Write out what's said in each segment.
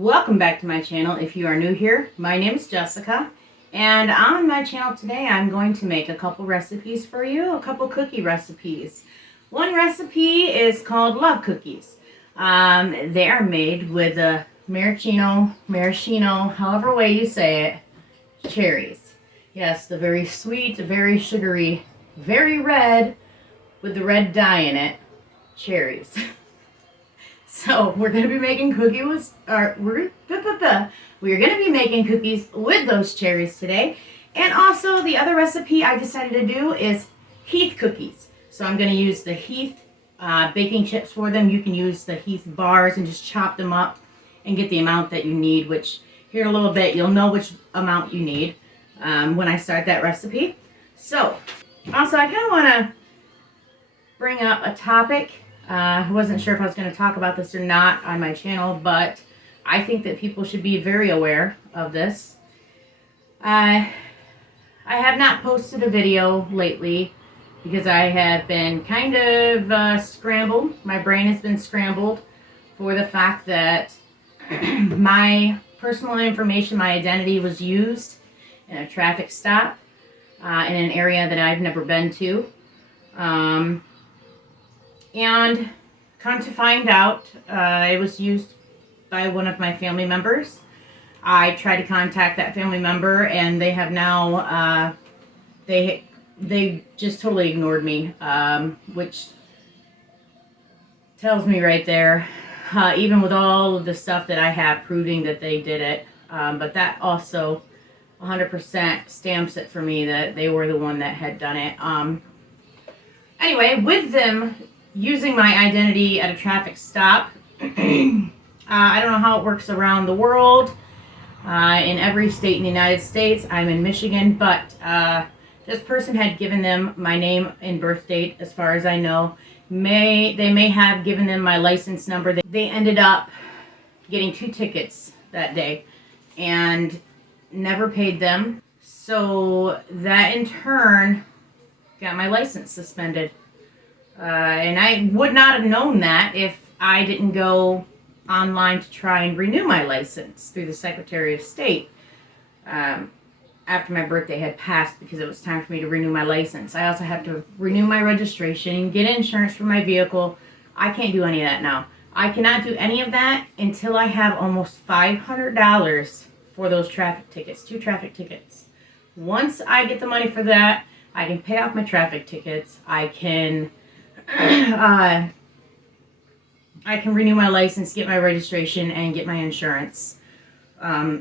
Welcome back to my channel. If you are new here, my name is Jessica, and on my channel today I'm going to make a couple recipes for you, a couple cookie recipes. One recipe is called Love Cookies. They are made with a maraschino, however way you say it, cherries. Yes, the very sweet, very sugary, very red, with the red dye in it, cherries. So we're going to be making cookies, we're going to be making cookies with those cherries today. And also the other recipe I decided to do is Heath cookies. So I'm going to use the Heath baking chips for them. You can use the Heath bars and just chop them up and get the amount that you need, which here in a little bit you'll know which amount you need when I start that recipe. So also I kind of want to bring up a topic. I wasn't sure if I was going to talk about this or not on my channel, but I think that people should be very aware of this. I have not posted a video lately because I have been kind of scrambled. My brain has been scrambled for the fact that my personal information, my identity was used in a traffic stop in an area that I've never been to. And come to find out, it was used by one of my family members. I tried to contact that family member, and they have now, they just totally ignored me, which tells me right there, even with all of the stuff that I have proving that they did it, but that also 100% stamps it for me that they were the one that had done it. Anyway, with them using my identity at a traffic stop, I don't know how it works around the world, in every state in the United States. I'm in Michigan, but this person had given them my name and birth date, as far as I know. They may have given them my license number. They ended up getting 2 tickets that day and never paid them. So that in turn got my license suspended. And I would not have known that if I didn't go online to try and renew my license through the Secretary of State after my birthday had passed, because it was time for me to renew my license. I also had to renew my registration, get insurance for my vehicle. I can't do any of that now. I cannot do any of that until I have almost $500 for those traffic tickets, 2 traffic tickets. Once I get the money for that, I can pay off my traffic tickets. I can renew my license, get my registration, and get my insurance.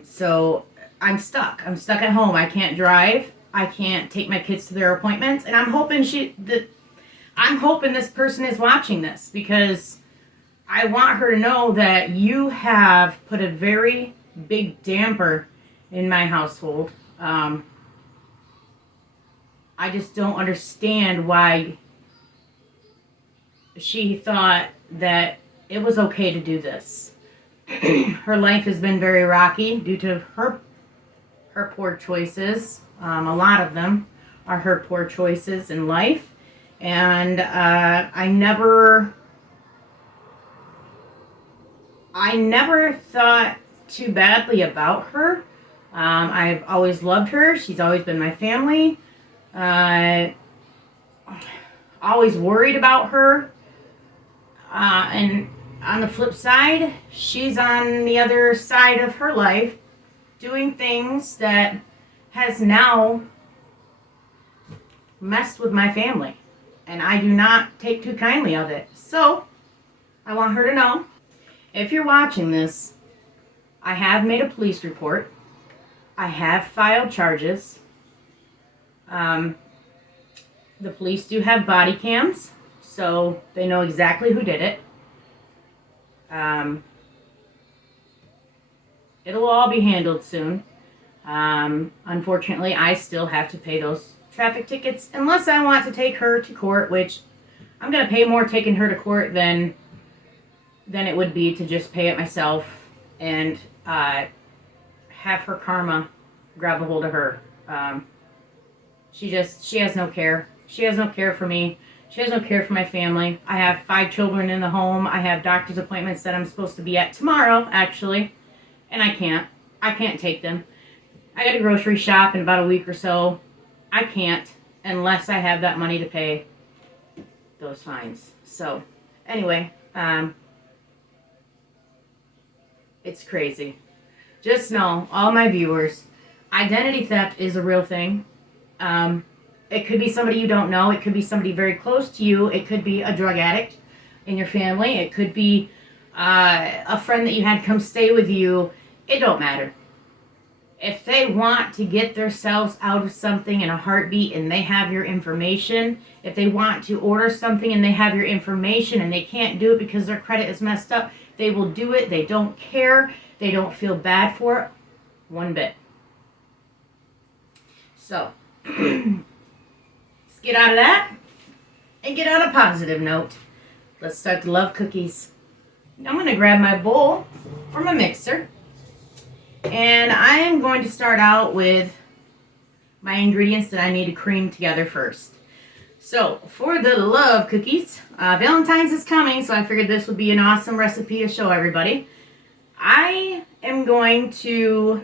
So I'm stuck. I'm stuck at home. I can't drive. I can't take my kids to their appointments. And I'm hoping this person is watching this, because I want her to know that you have put a very big damper in my household. I just don't understand why she thought that it was okay to do this. Her life has been very rocky due to her poor choices. A lot of them are her poor choices in life. And I never thought too badly about her. I've always loved her. She's always been my family. Always worried about her. And on the flip side, she's on the other side of her life doing things that has now messed with my family. And I do not take too kindly of it. So, I want her to know, if you're watching this, I have made a police report. I have filed charges. The police do have body cams, so they know exactly who did it. It'll all be handled soon. Unfortunately, I still have to pay those traffic tickets unless I want to take her to court, which I'm going to pay more taking her to court than it would be to just pay it myself and have her karma grab a hold of her. She has no care. She has no care for me. She has no care for my family. I have 5 children in the home. I have doctor's appointments that I'm supposed to be at tomorrow, actually. and I can't take them. I got to grocery shop in about a week or so. I can't unless I have that money to pay those fines. So anyway, it's crazy. Just know, all my viewers, identity theft is a real thing. It could be somebody you don't know. It could be somebody very close to you. It could be a drug addict in your family. It could be a friend that you had come stay with you. It don't matter. If they want to get themselves out of something in a heartbeat and they have your information, if they want to order something and they have your information and they can't do it because their credit is messed up, they will do it. They don't care. They don't feel bad for it one bit. So, let's get out of that and get on a positive note. Let's start to love cookies. I'm going to grab my bowl from a mixer. And I am going to start out with my ingredients that I need to cream together first. So, for the love cookies, Valentine's is coming, so I figured this would be an awesome recipe to show everybody. I am going to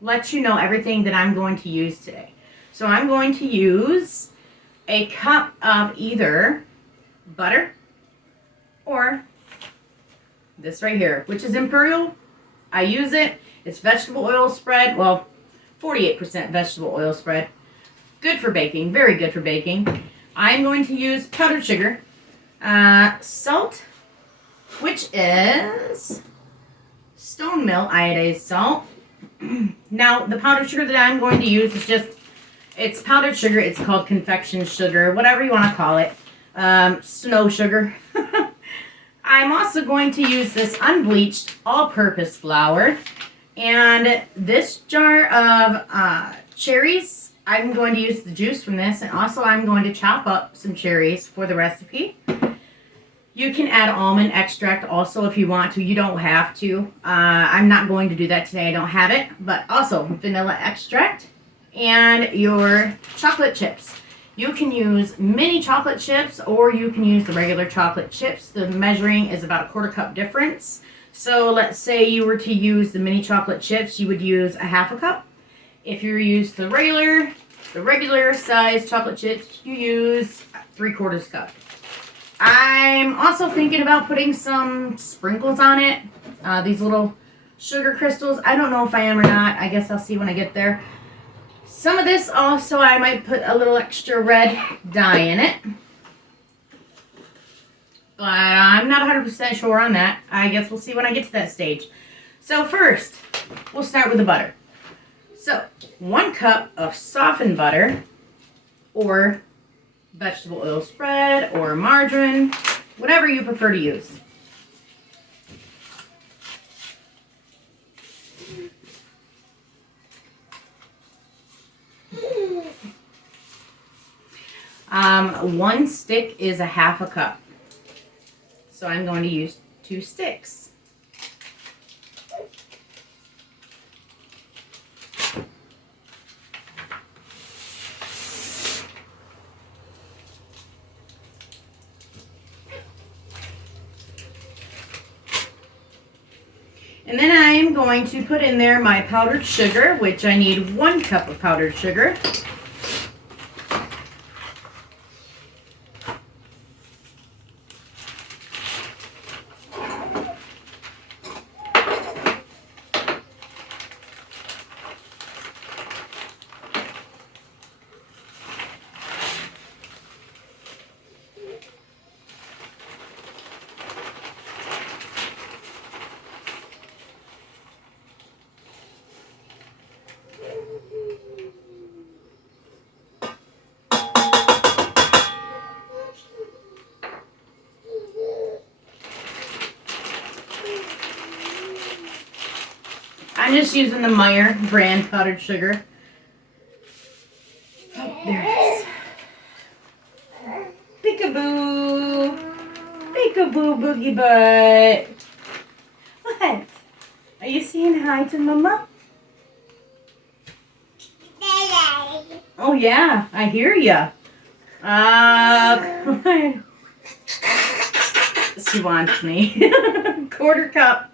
let you know everything that I'm going to use today. So, I'm going to use a cup of either butter or this right here, which is Imperial. I use it. It's vegetable oil spread. Well, 48% vegetable oil spread. Good for baking. Very good for baking. I'm going to use powdered sugar. Salt, which is stone mill iodized salt. Now, the powdered sugar that I'm going to use is it's powdered sugar. It's called confection sugar, whatever you want to call it. Snow sugar. I'm also going to use this unbleached all-purpose flour. And this jar of cherries, I'm going to use the juice from this. And also I'm going to chop up some cherries for the recipe. You can add almond extract also if you want to. You don't have to. I'm not going to do that today. I don't have it. But also vanilla extract and your chocolate chips. You can use mini chocolate chips or you can use the regular chocolate chips. The measuring is about a 1/4 cup difference. So let's say you were to use the mini chocolate chips, you would use a 1/2 cup. If you use the regular size chocolate chips, you use 3/4 cup. I'm also thinking about putting some sprinkles on it. These little sugar crystals. I don't know if I am or not. I guess I'll see when I get there. Some of this also, I might put a little extra red dye in it. But I'm not 100% sure on that. I guess we'll see when I get to that stage. So first, we'll start with the butter. So, 1 cup of softened butter, or vegetable oil spread, or margarine, whatever you prefer to use. One stick is a 1/2 cup. So I'm going to use 2 sticks. And then I am going to put in there my powdered sugar, which I need 1 cup of powdered sugar. I'm just using the Meyer brand powdered sugar. Oh, there it is. Peekaboo. Peekaboo boogie butt. What? Are you saying hi to Mama? Oh yeah, I hear ya. Come on. She wants me. 1/4 cup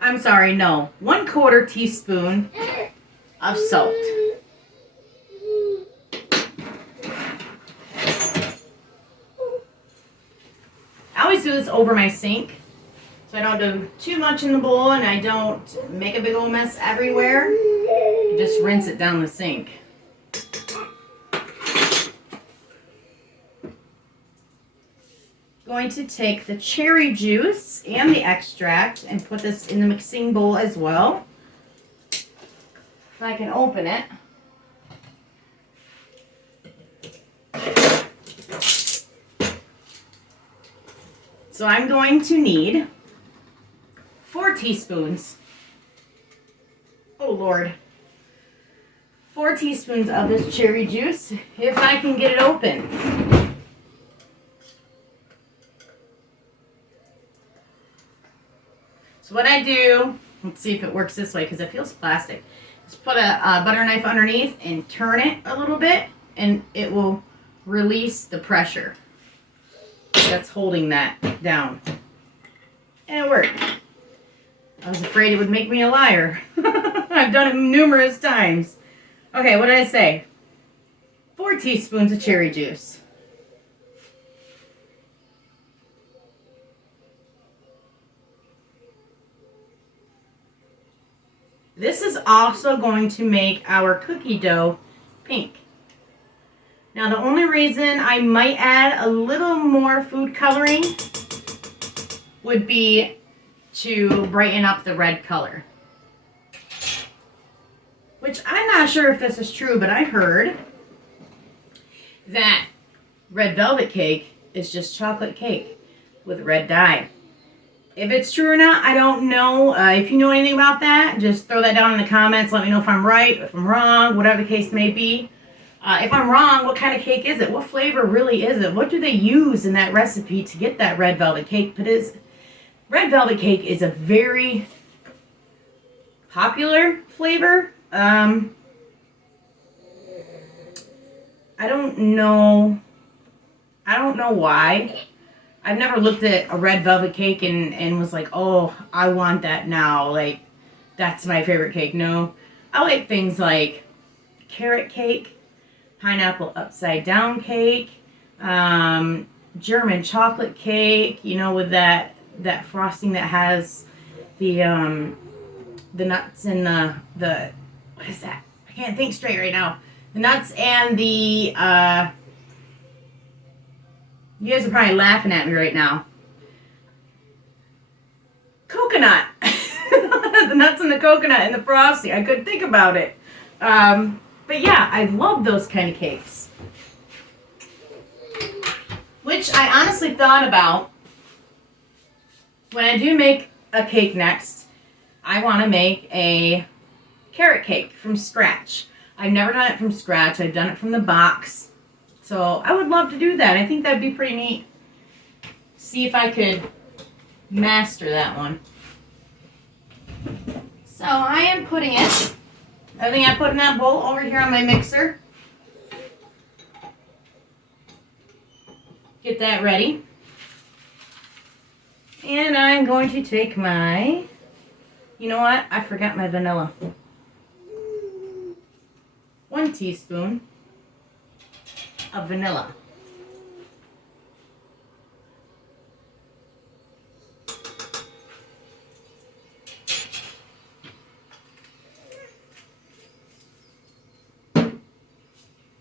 I'm sorry, no, 1/4 teaspoon of salt. I always do this over my sink, so I don't do too much in the bowl and I don't make a big old mess everywhere. You just rinse it down the sink. Going to take the cherry juice and the extract and put this in the mixing bowl as well. If I can open it. So I'm going to need 4 teaspoons. Oh Lord. 4 teaspoons of this cherry juice, if I can get it open. So what I do, let's see if it works this way because it feels plastic. Just put a butter knife underneath and turn it a little bit and it will release the pressure that's holding that down. And it worked. I was afraid it would make me a liar. I've done it numerous times. Okay, what did I say? 4 teaspoons of cherry juice. This is also going to make our cookie dough pink. Now the only reason I might add a little more food coloring would be to brighten up the red color. Which I'm not sure if this is true, but I heard that red velvet cake is just chocolate cake with red dye. If it's true or not, I don't know. If you know anything about that, just throw that down in the comments. Let me know if I'm right, if I'm wrong, whatever the case may be. If I'm wrong, what kind of cake is it? What flavor really is it? What do they use in that recipe to get that red velvet cake? But red velvet cake is a very popular flavor. I don't know why. I've never looked at a red velvet cake and was like, oh, I want that now. Like, that's my favorite cake. No. I like things like carrot cake, pineapple upside down cake, German chocolate cake, you know, with that frosting that has the nuts and the what is that? I can't think straight right now. The nuts and the you guys are probably laughing at me right now. Coconut. The nuts and the coconut and the frosting. I couldn't think about it. But yeah, I love those kind of cakes. Which I honestly thought about when I do make a cake next. I want to make a carrot cake from scratch. I've never done it from scratch. I've done it from the box. So I would love to do that. I think that'd be pretty neat. See if I could master that one. So I am putting it, everything I put in that bowl over here on my mixer. Get that ready. And I'm going to take my, you know what? I forgot my vanilla. 1 teaspoon of vanilla.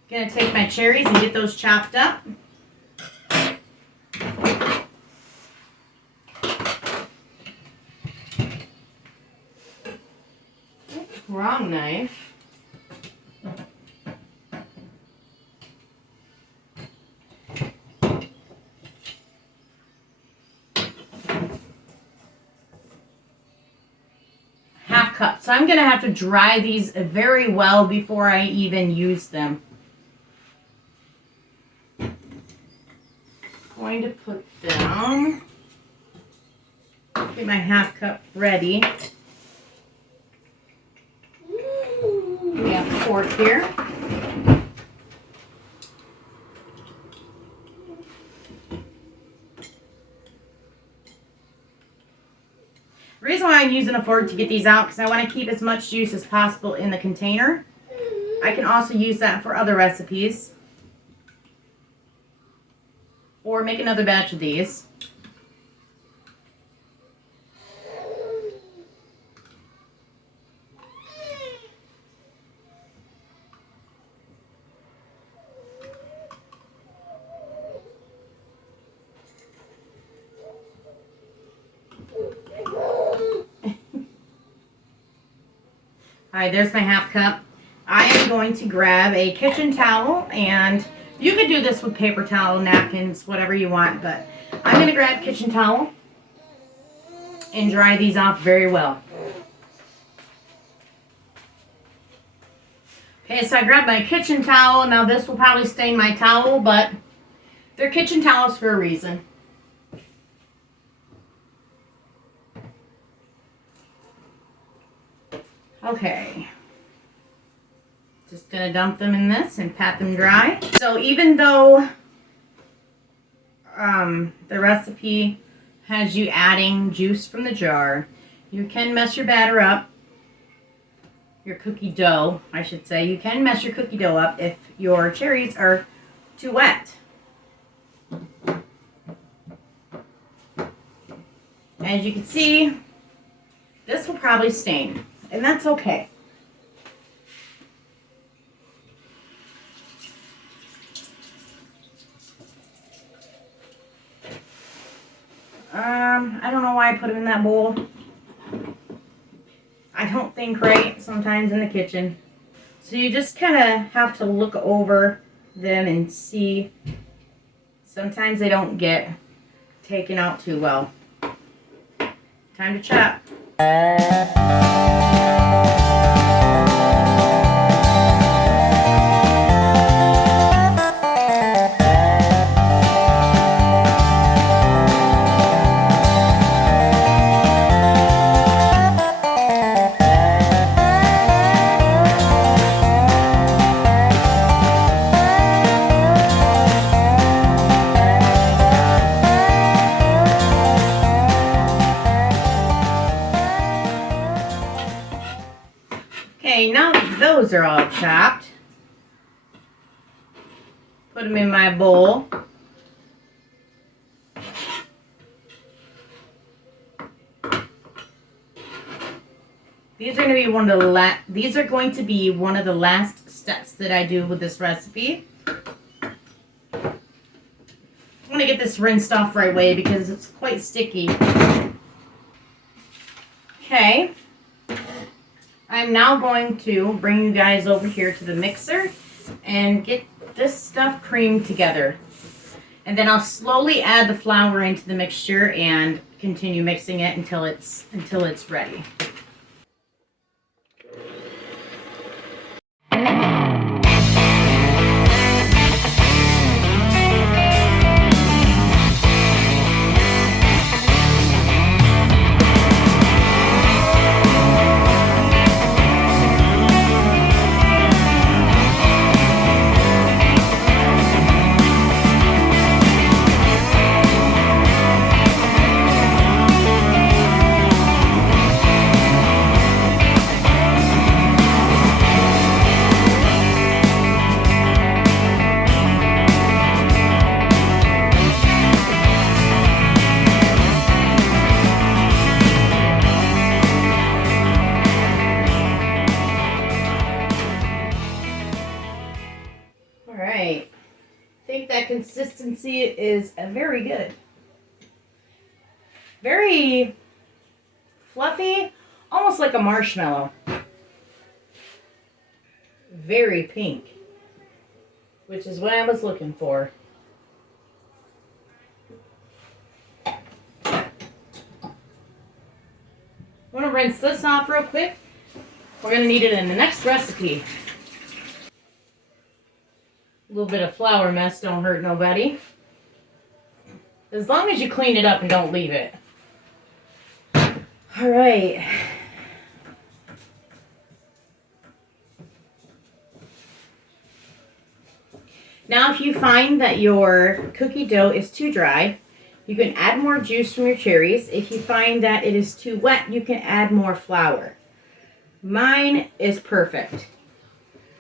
Gonna take my cherries and get those chopped up. Wrong knife. Cup. So I'm going to have to dry these very well before I even use them. Going to put down, get my 1/2 cup ready. We have a fork here. The reason why I'm using a fork to get these out because I want to keep as much juice as possible in the container. I can also use that for other recipes. Or make another batch of these. Alright, there's my half cup. I am going to grab a kitchen towel, and you could do this with paper towel, napkins, whatever you want, but I'm going to grab a kitchen towel and dry these off very well. Okay, so I grabbed my kitchen towel. Now this will probably stain my towel, but they're kitchen towels for a reason. Okay, just gonna dump them in this and pat them dry. So even though the recipe has you adding juice from the jar, you can mess your batter up, your cookie dough, I should say. You can mess your cookie dough up if your cherries are too wet. As you can see, this will probably stain. And that's okay. I don't know why I put them in that bowl. I don't think right sometimes in the kitchen. So you just kind of have to look over them and see. Sometimes they don't get taken out too well. Time to chop. Okay, now that those are all chopped, put them in my bowl. These are going to be one of the last steps that I do with this recipe. I want to get this rinsed off right away because it's quite sticky. Okay. I'm now going to bring you guys over here to the mixer and get this stuff creamed together. And then I'll slowly add the flour into the mixture and continue mixing it until it's ready. Alright, I think that consistency is very good. Very fluffy, almost like a marshmallow. Very pink, which is what I was looking for. I'm going to rinse this off real quick. We're going to need it in the next recipe. A little bit of flour mess don't hurt nobody. As long as you clean it up and don't leave it. All right. Now if you find that your cookie dough is too dry, You can add more juice from your cherries. If you find that it is too wet, you can add more flour. Mine is perfect.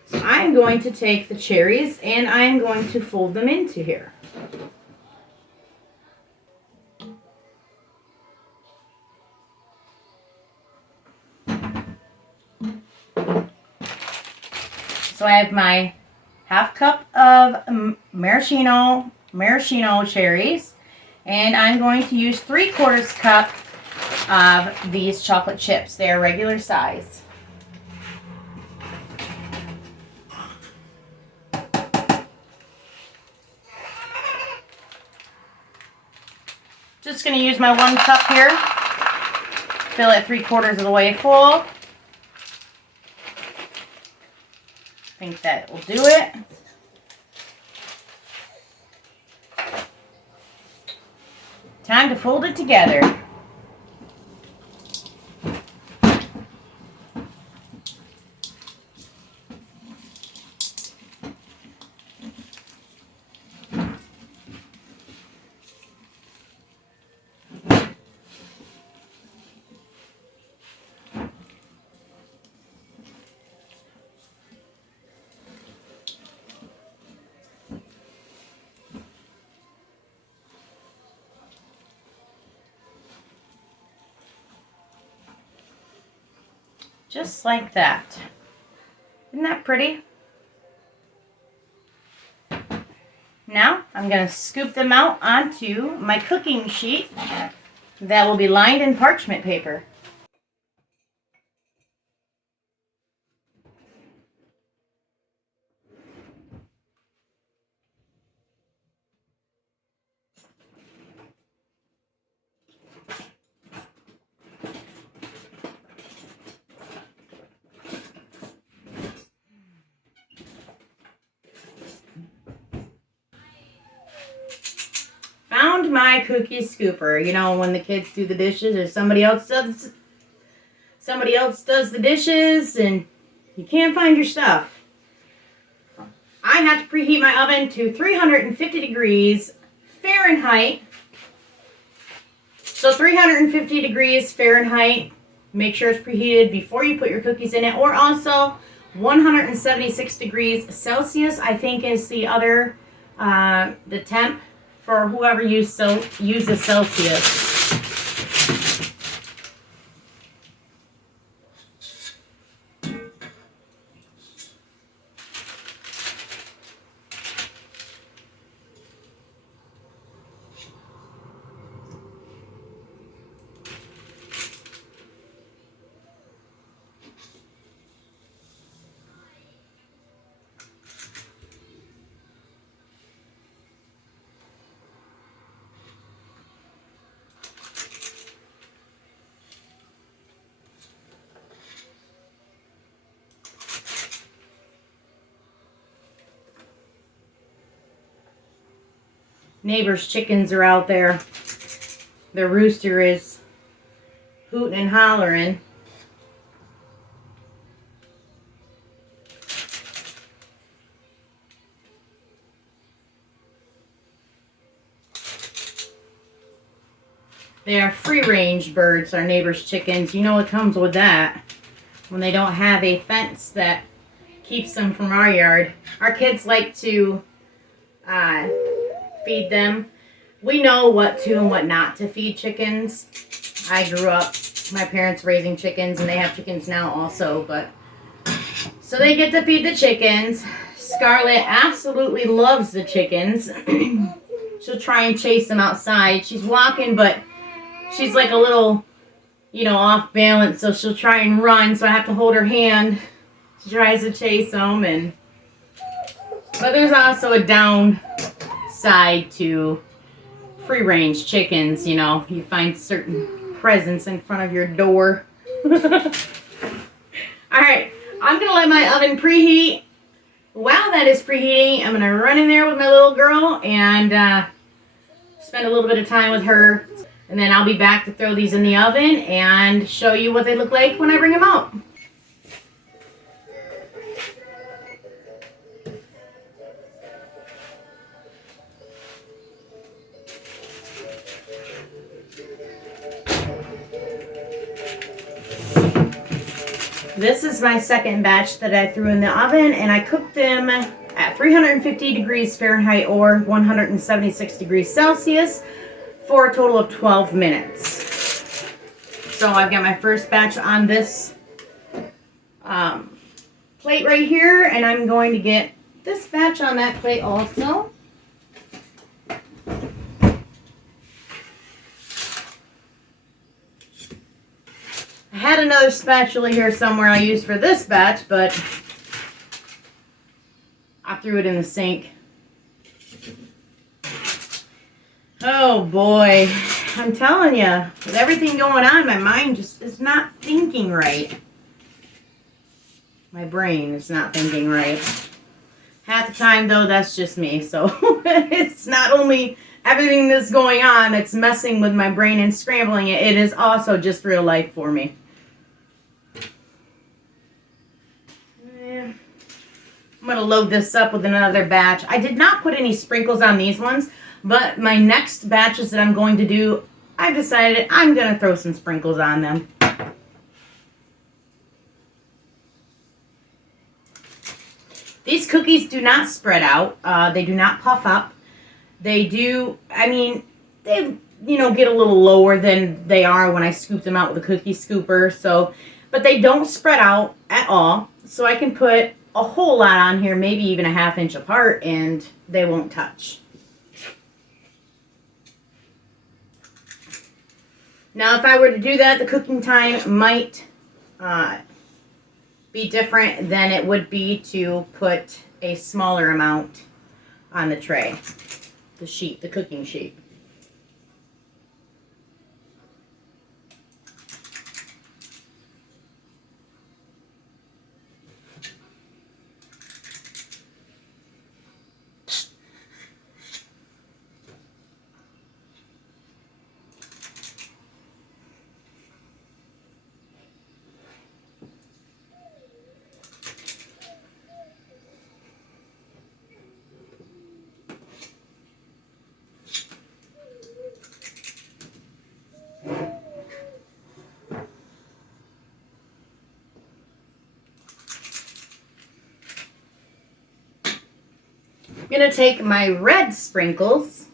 So I'm going to take the cherries and I'm going to fold them into here. So I have my half cup of maraschino cherries, and I'm going to use 3/4 cup of these chocolate chips. They are regular size. Just going to use my 1 cup here. Fill it 3/4 of the way full. I think that will do it. Time to fold it together. Just like that. Isn't that pretty? Now I'm going to scoop them out onto my cooking sheet that will be lined in parchment paper. Found my cookie scooper. You know, when the kids do the dishes or somebody else does the dishes and you can't find your stuff. I have to preheat my oven to 350 degrees Fahrenheit. So 350 degrees Fahrenheit. Make sure it's preheated before you put your cookies in it. Or also 176 degrees Celsius, I think, is the other, the temp for whoever uses Celsius. Neighbor's chickens are out there. The rooster is hooting and hollering. They are free-range birds, our neighbor's chickens. You know what comes with that when they don't have a fence that keeps them from our yard. Our kids like to feed them. We know what to and what not to feed chickens. I grew up, my parents raising chickens, and they have chickens now also, but so they get to feed the chickens. Scarlett absolutely loves the chickens. She'll try and chase them outside. She's walking, but she's like a little, you know, off balance, so she'll try and run, so I have to hold her hand. She tries to chase them, but there's also a downside to free-range chickens, you know. You find certain presents in front of your door. Alright, I'm going to let my oven preheat. While that is preheating, I'm going to run in there with my little girl and spend a little bit of time with her. And then I'll be back to throw these in the oven and show you what they look like when I bring them out. This is my second batch that I threw in the oven, and I cooked them at 350 degrees Fahrenheit or 176 degrees Celsius for a total of 12 minutes. So I've got my first batch on this plate right here, and I'm going to get this batch on that plate also. I had another spatula here somewhere I used for this batch, but I threw it in the sink. Oh boy, I'm telling you, with everything going on, my mind just is not thinking right. My brain is not thinking right. Half the time though, that's just me. So it's not only everything that's going on that's messing with my brain and scrambling it, it is also just real life for me. I'm going to load this up with another batch. I did not put any sprinkles on these ones, but my next batches that I'm going to do, I've decided I'm going to throw some sprinkles on them. These cookies do not spread out. They do not puff up. They do, I mean, they, get a little lower than they are when I scoop them out with a cookie scooper. So, but they don't spread out at all. So I can put a whole lot on here, maybe even a ½ inch apart, and they won't touch. Now, if I were to do that, the cooking time might be different than it would be to put a smaller amount on the tray, the cooking sheet. I'm going to take my red sprinkles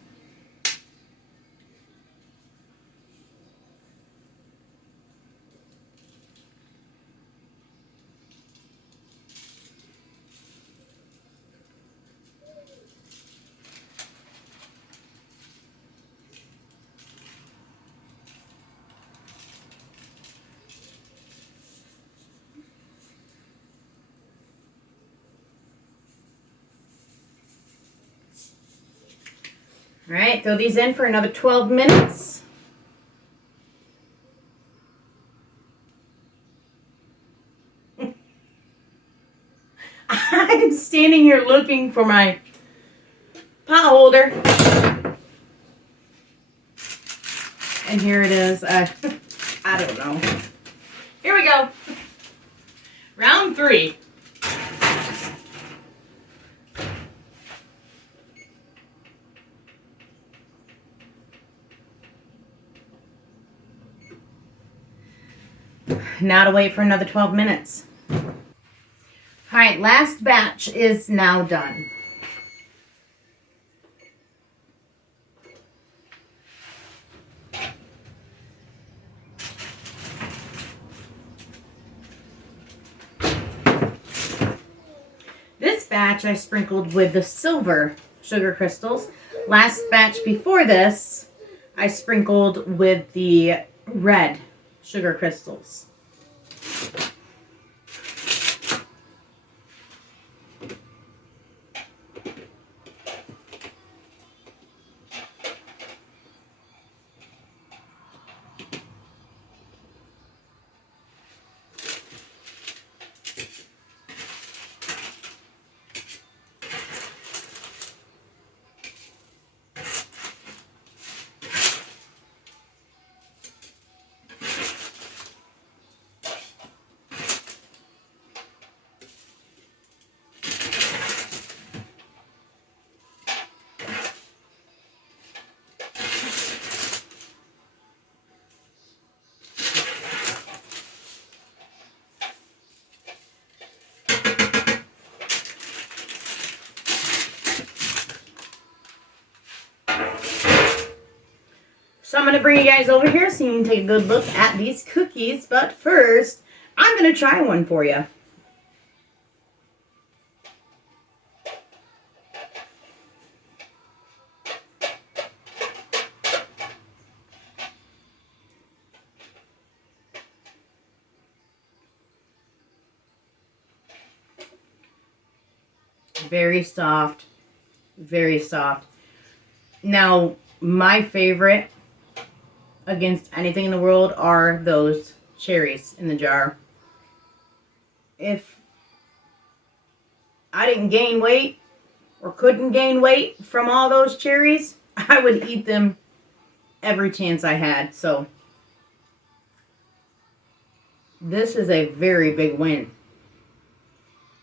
All right, throw these in for another 12 minutes. I'm standing here looking for my pot holder. And here it is. I don't know. Here we go. Round 3. Now to wait for another 12 minutes. All right, last batch is now done. This batch I sprinkled with the silver sugar crystals. Last batch before this, I sprinkled with the red sugar crystals. So I'm going to bring you guys over here so you can take a good look at these cookies. But first, I'm going to try one for you. Very soft. Very soft. Now, my favorite against anything in the world are those cherries in the jar. If I didn't gain weight or couldn't gain weight from all those cherries, I would eat them every chance I had. So this is a very big win.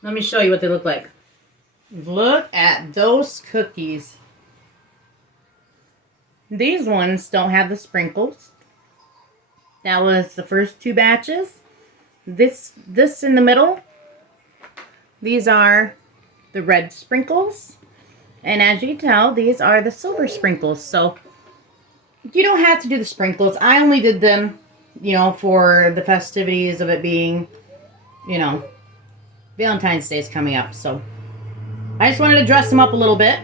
Let me show you what they look like. Look at those cookies. These ones don't have the sprinkles. That was the first two batches. This in the middle, these are the red sprinkles. And as you can tell, these are the silver sprinkles. So you don't have to do the sprinkles. I only did them, you know, for the festivities of it being, you know, Valentine's Day is coming up. So I just wanted to dress them up a little bit.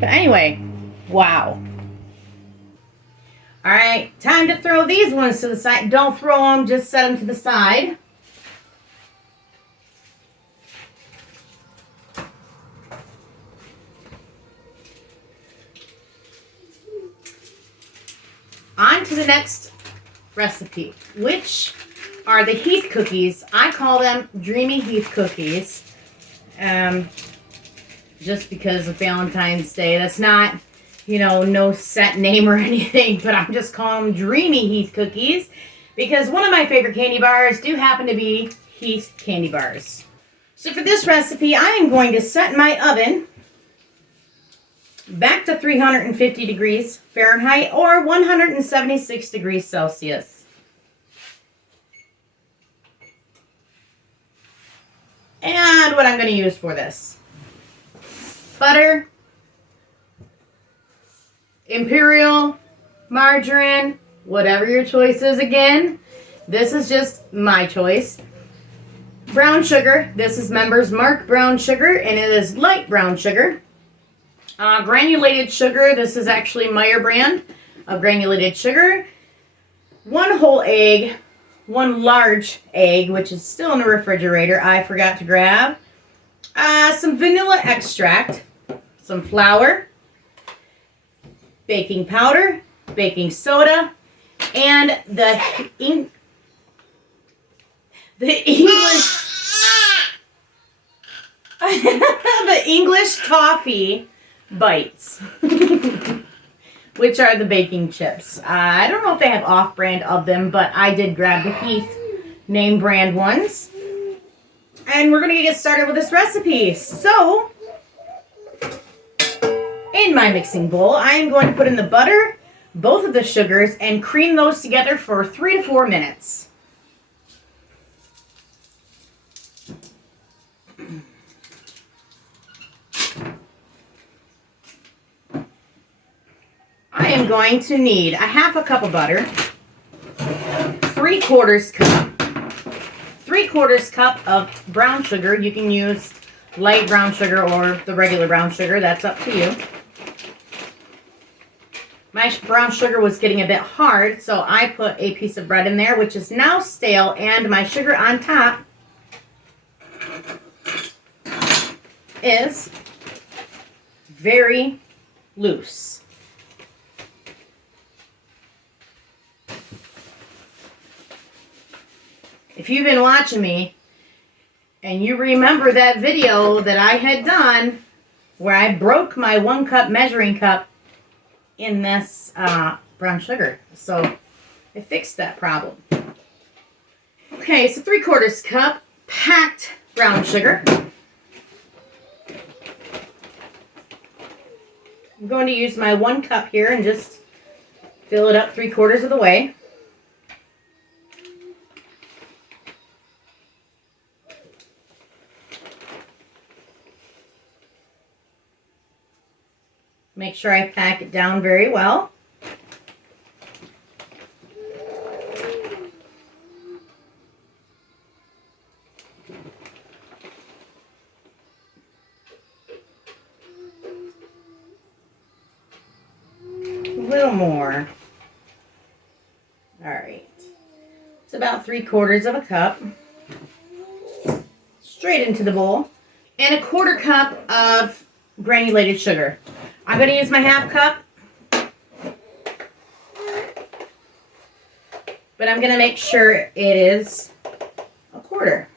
But anyway, wow. Alright, time to throw these ones to the side. Don't throw them, just set them to the side. On to the next recipe, which are the Heath cookies. I call them Dreamy Heath cookies. Just because of Valentine's Day. That's not, you know, no set name or anything, but I'm just calling them Dreamy Heath cookies because one of my favorite candy bars do happen to be Heath candy bars. So for this recipe, I am going to set my oven back to 350 degrees Fahrenheit or 176 degrees Celsius. And what I'm going to use for this: butter, imperial, margarine, whatever your choice is again. This is just my choice. Brown sugar. This is Members Mark brown sugar, and it is light brown sugar. Granulated sugar. This is actually Meyer brand of granulated sugar. 1 whole egg. 1 large egg, which is still in the refrigerator. I forgot to grab. Some vanilla extract. Some flour. Baking powder. Baking soda. And the English the English Toffee Bites, which are the baking chips. I don't know if they have off-brand of them, but I did grab the Heath name brand ones. And we're going to get started with this recipe. So, in my mixing bowl, I am going to put in the butter, both of the sugars, and cream those together for 3 to 4 minutes. I am going to need a 1/2 cup of butter, 3/4 cup, 3/4 cup of brown sugar. You can use light brown sugar or the regular brown sugar. That's up to you. My brown sugar was getting a bit hard, so I put a piece of bread in there, which is now stale, and my sugar on top is very loose. If you've been watching me and you remember that video that I had done where I broke my 1 cup measuring cup in this brown sugar, so I fixed that problem. Okay, so 3/4 cup packed brown sugar. I'm going to use my 1 cup here and just fill it up 3/4 of the way. Make sure I pack it down very well. little more. All right. It's about 3/4 of a cup. Straight into the bowl. And 1/4 cup of granulated sugar. I'm going to use my 1/2 cup. But I'm going to make sure it is 1/4.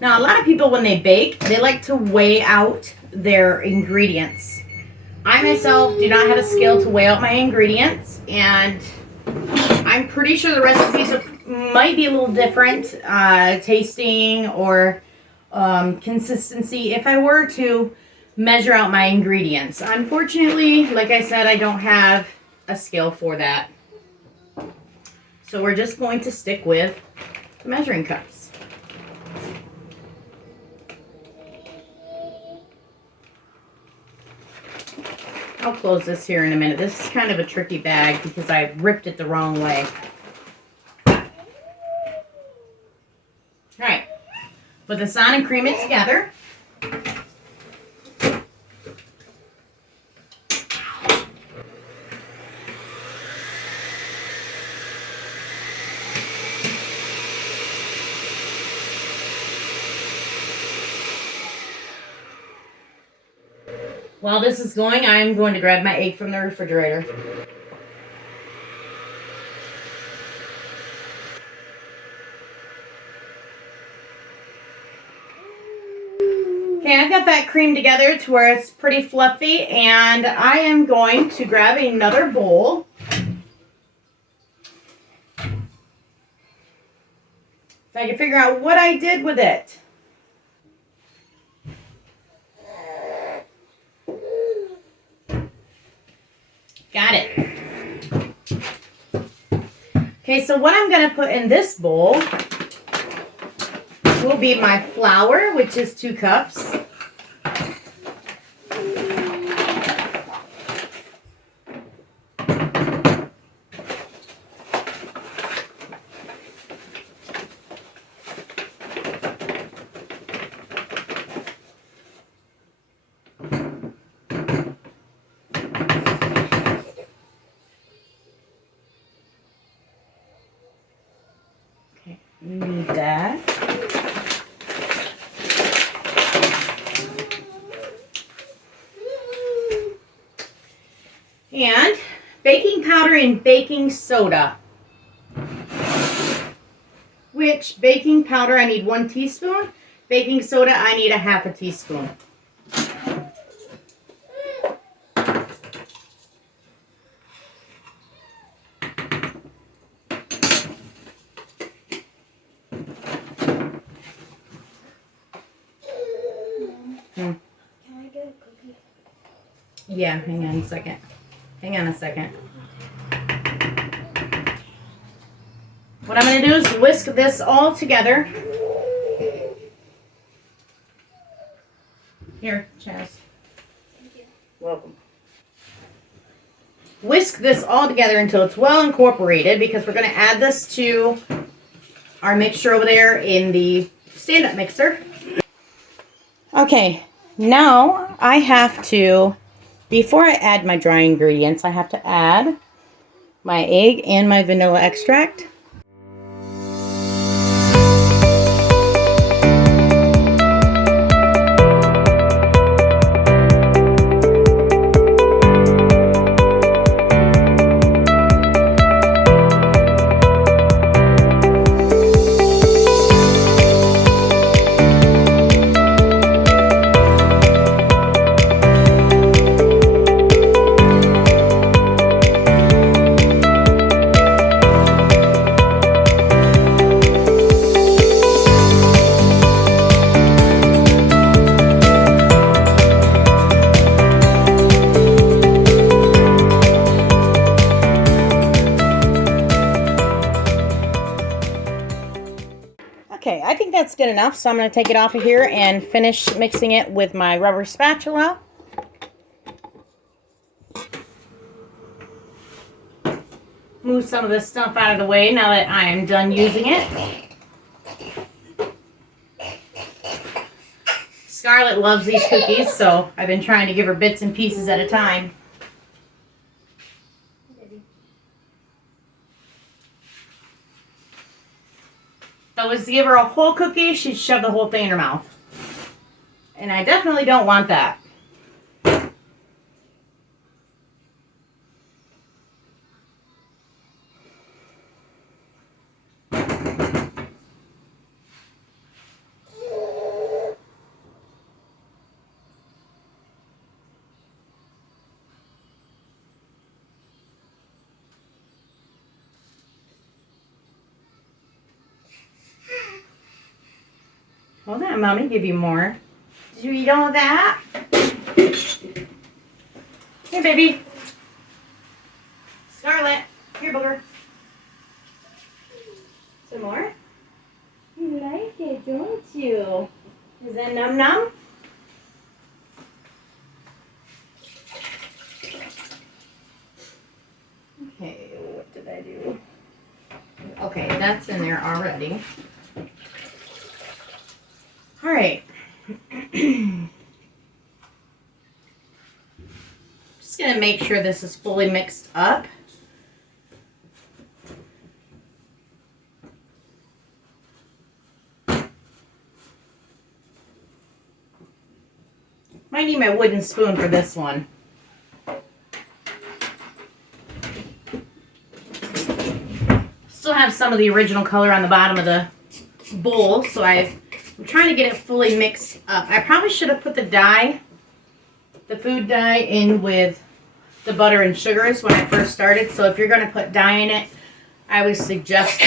Now, a lot of people, when they bake, they like to weigh out their ingredients. I myself do not have a scale to weigh out my ingredients, and I'm pretty sure the recipes might be a little different tasting or consistency if I were to measure out my ingredients. Unfortunately, like I said, I don't have a scale for that. So we're just going to stick with the measuring cups. I'll close this here in a minute. This is kind of a tricky bag because I ripped it the wrong way. Alright, put this on and cream it together. While this is going, I'm going to grab my egg from the refrigerator. Okay, I've got that cream together to where it's pretty fluffy, and I am going to grab another bowl. If I can figure out what I did with it. Got it. Okay, so what I'm going to put in this bowl will be my flour, which is 2 cups. Okay, need that. And baking powder and baking soda. Which baking powder I need 1 teaspoon. Baking soda I need 1/2 teaspoon. Can I get a cookie? Yeah, hang on a second. Hang on a second. What I'm going to do is whisk this all together. Here, Chaz. Thank you. Welcome. Whisk this all together until it's well incorporated, because we're going to add this to our mixture over there in the stand-up mixer. Okay, now I have to, before I add my dry ingredients, I have to add my egg and my vanilla extract. Okay, I think that's good enough, so I'm going to take it off of here and finish mixing it with my rubber spatula. Move some of this stuff out of the way now that I am done using it. Scarlett loves these cookies, so I've been trying to give her bits and pieces at a time. If I was to give her a whole cookie, she'd shove the whole thing in her mouth. And I definitely don't want that. Hold on, Mommy, give you more. Did you eat all of that? Here, baby. Scarlett, here, booger. Some more? You like it, don't you? Is that num num? Okay, what did I do? Okay, that's in there already. All right. Just gonna make sure this is fully mixed up. Might need my wooden spoon for this one. Still have some of the original color on the bottom of the bowl, so I'm trying to get it fully mixed up. I probably should have put the dye, the food dye, in with the butter and sugars when I first started. So if you're going to put dye in it, I would suggest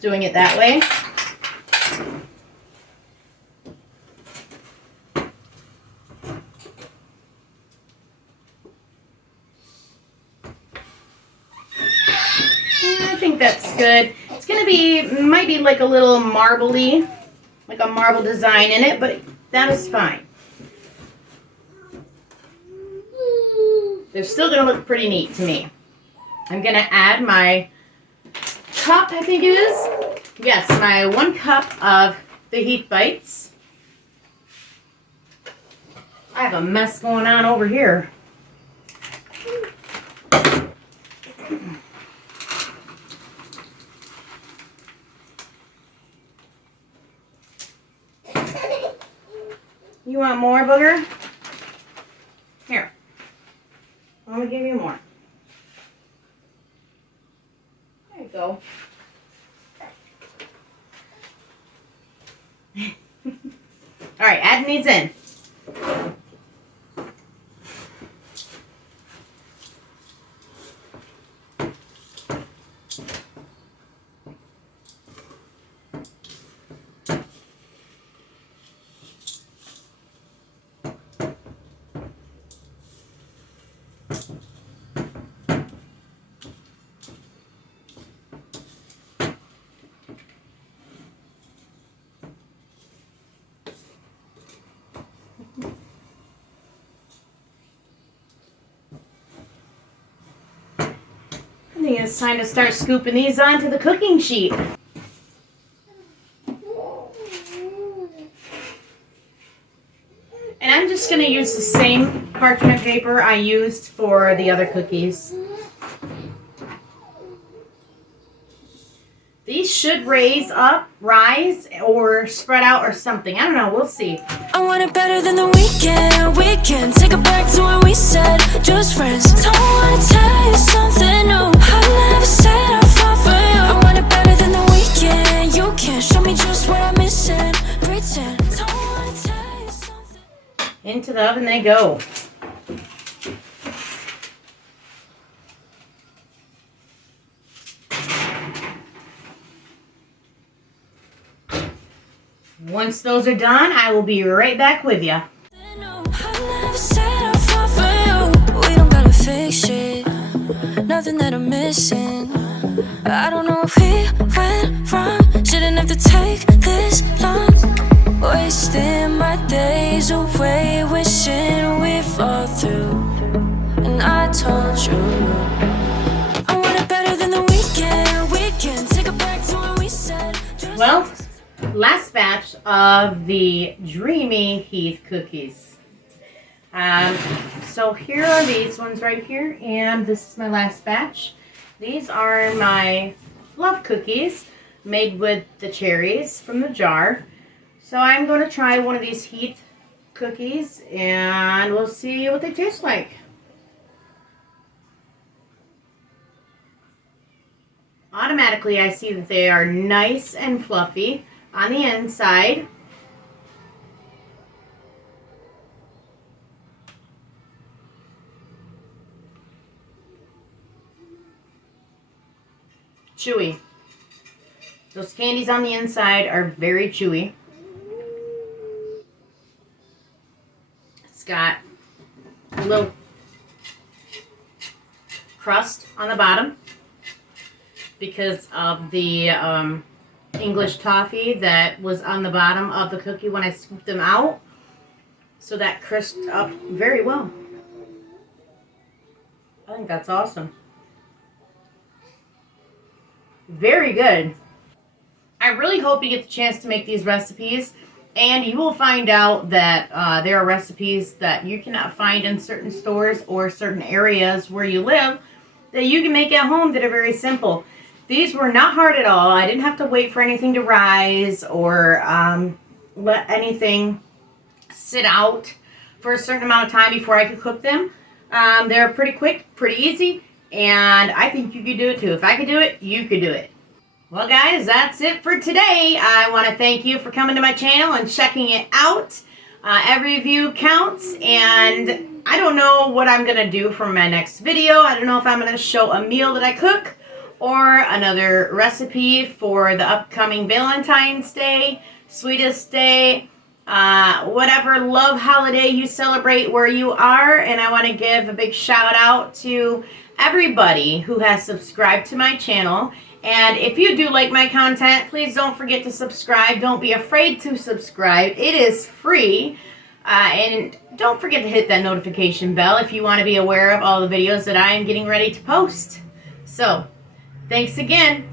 doing it that way. I think that's good. It's gonna be, might be like a little marbly, like a marble design in it, but that is fine. They're still gonna look pretty neat to me. I'm gonna add my cup, I think it is. Yes, my 1 cup of the Heath Bites. I have a mess going on over here. You want more, booger? Here. I'm going to give you more. There you go. All right, adding these in. I think it's time to start scooping these onto the cooking sheet. And I'm just going to use the same parchment paper I used for the other cookies. These should rise, or spread out or something. I don't know. We'll see. I want it better than the weekend. We can take it back to when we said just friends. Don't wanna tell you something new. I never said I'll fall for you. I want it better than the weekend. You can show me just what I'm missing. Pretend. Don't wanna tell you something. Into the oven they go. Once those are done, I will be right back with you. We don't gotta fix it. Nothing that I'm missing. I don't know if we went wrong. Shouldn't have to take this long. Wasting my days away, wishing we'd fall through. And I told you I want it better than the weekend. We can take it back to when we said. Well, last batch of the Dreamy Heath cookies. So here are these ones right here, and this is my last batch. These are my love cookies made with the cherries from the jar. So I'm going to try one of these Heath cookies and we'll see what they taste like. Automatically I see that they are nice and fluffy on the inside. Chewy. Those candies on the inside are very chewy. It's got a little crust on the bottom because of the English toffee that was on the bottom of the cookie when I scooped them out. So that crisped up very well. I think that's awesome. Very good. I really hope you get the chance to make these recipes, and you will find out that there are recipes that you cannot find in certain stores or certain areas where you live that you can make at home that are very simple. These were not hard at all. I didn't have to wait for anything to rise or let anything sit out for a certain amount of time before I could cook them. They're pretty quick, pretty easy, and I think you could do it too. If I could do it, you could do it. Well, guys, that's it for today. I want to thank you for coming to my channel and checking it out. Every view counts, and I don't know what I'm going to do for my next video. I don't know if I'm going to show a meal that I cook or another recipe for the upcoming Valentine's Day, Sweetest Day, whatever love holiday you celebrate where you are. And I want to give a big shout out to everybody who has subscribed to my channel. And if you do like my content, please don't forget to subscribe. Don't be afraid to subscribe. It is free. And don't forget to hit that notification bell if you want to be aware of all the videos that I am getting ready to post. So, thanks again.